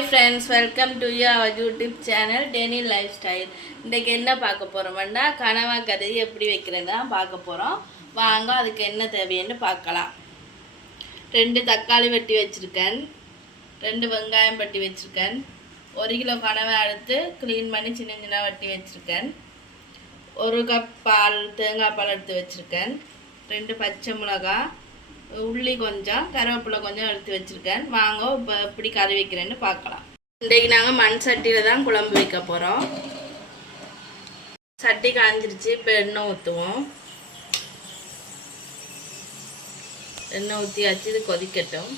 Hi friends, welcome to our YouTube channel Deni lifestyle. இன்றைக்கி என்ன பார்க்க போகிறோம்னா கனவா கறி எப்படி வைக்கிறேன்னு தான் பார்க்க போகிறோம். வாங்க அதுக்கு என்ன தேவைன்னு பார்க்கலாம். 2 தக்காளி வெட்டி வச்சுருக்கேன், 2 வெங்காயம் வெட்டி வச்சுருக்கேன், 1 கிலோ கனவா எடுத்து க்ளீன் பண்ணி சின்ன சின்ன வெட்டி வச்சுருக்கேன், 1 கப் பால் தேங்காய் பால் எடுத்து வச்சுருக்கேன், 2 பச்சை மிளகாய், உள்ளி கொஞ்சம், கருவேப்பிலை கொஞ்சம் எடுத்து வச்சுருக்கேன். வாங்க இப்போ எப்படி கறி வைக்கிறேன்னு பார்க்கலாம். இன்றைக்கி நாங்கள் மண் சட்டியில் தான் குழம்பு வைக்க போகிறோம். சட்டி காஞ்சிருச்சு. இப்போ எண்ணெய் ஊற்றுவோம். எண்ணெய் ஊற்றியாச்சு, இது கொதிக்கட்டும்.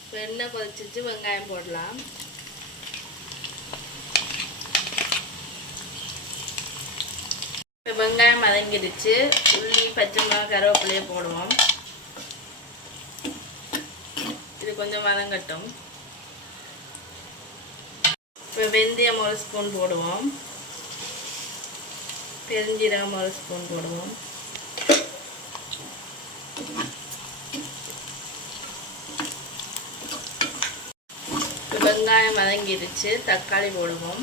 இப்போ எண்ணெய் கொதிச்சிச்சு, வெங்காயம் போடலாம். இப்போ வெங்காயம் வதங்கிடுச்சு. உள்ளி பச்சை மிளகாய் கருவேப்பிலையை போடுவோம். இது கொஞ்சம் வதங்கட்டும். இப்போ வெந்தயம் 1 ஸ்பூன் போடுவோம், பெருஞ்சீரகம் 1 ஸ்பூன் போடுவோம். இப்போ வெங்காயம் வதங்கிடுச்சு, தக்காளி போடுவோம்.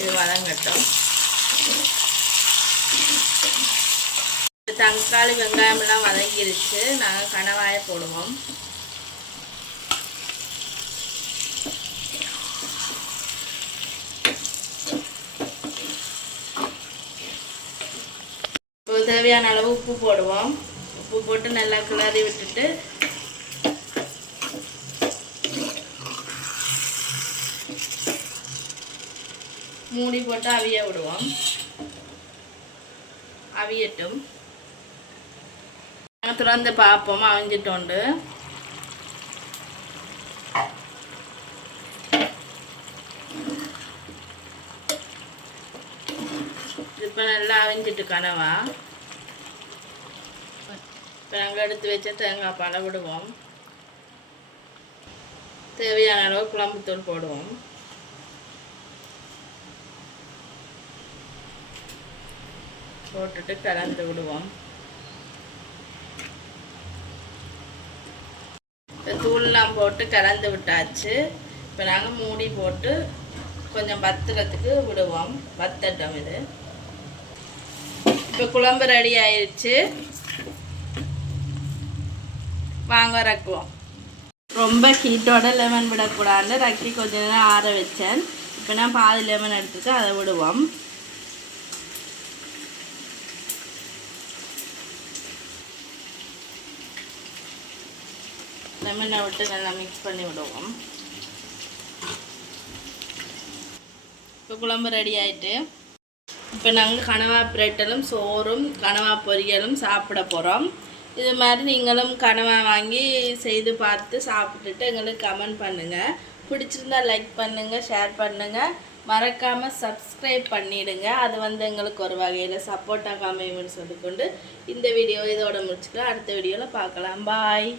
இது வதங்கட்டும். தக்காளி வெங்காயமெல்லாம் வதங்கிடுச்சு. நாங்கள் கனவாயை போடுவோம். தேவையான அளவு உப்பு போடுவோம். உப்பு போட்டு நல்லா கிளறி விட்டுட்டு மூடி போட்டு அவிய விடுவோம். அவியட்டும். நாங்கள் திறந்து பார்ப்போம். அவிஞ்சிட்டோண்டு. இப்போ நல்லா அவிஞ்சிட்டு கனவா. இப்போ நாங்கள் எடுத்து வச்ச தேங்காய் பாலை விடுவோம். தேவையான அளவு குழம்புத்தூள் போடுவோம். போட்டுட்டு கலந்து விடுவோம். இப்போ தூள்லாம் போட்டு கலந்து விட்டாச்சு. இப்போ நாங்கள் மூடி போட்டு கொஞ்சம் வத்துறதுக்கு விடுவோம். வத்தட்டும். இது இப்போ குழம்பு ரெடி ஆயிடுச்சு. வாங்க ரக்குவோம். ரொம்ப ஹீட்டோட லெமன் விடக்கூடாது. ரக்கி கொஞ்ச நேரம் ஆற வச்சேன். இப்போ நான் பாதி லெமன் எடுத்துட்டு அதை விடுவோம். லெமனை விட்டு நல்லா மிக்ஸ் பண்ணி விடுவோம். இப்போ குழம்பு ரெடி ஆகிட்டு இப்போ நாங்கள் கனவா பிரட்டலும் சோறும் கனவா பொரியலும் சாப்பிட போகிறோம். இது மாதிரி நீங்களும் கனவா வாங்கி செய்து பார்த்து சாப்பிட்டுட்டு எங்களுக்கு கமெண்ட் பண்ணுங்கள். பிடிச்சிருந்தா லைக் பண்ணுங்கள், ஷேர் பண்ணுங்கள், மறக்காமல் சப்ஸ்கிரைப் பண்ணிவிடுங்க. அது எங்களுக்கு ஒரு வகையில் சப்போர்ட்டாக அமையும்னு சொல்லிக்கொண்டு இந்த வீடியோ இதோட முடிச்சுக்கலாம். அடுத்த வீடியோவில் பார்க்கலாம். பாய்.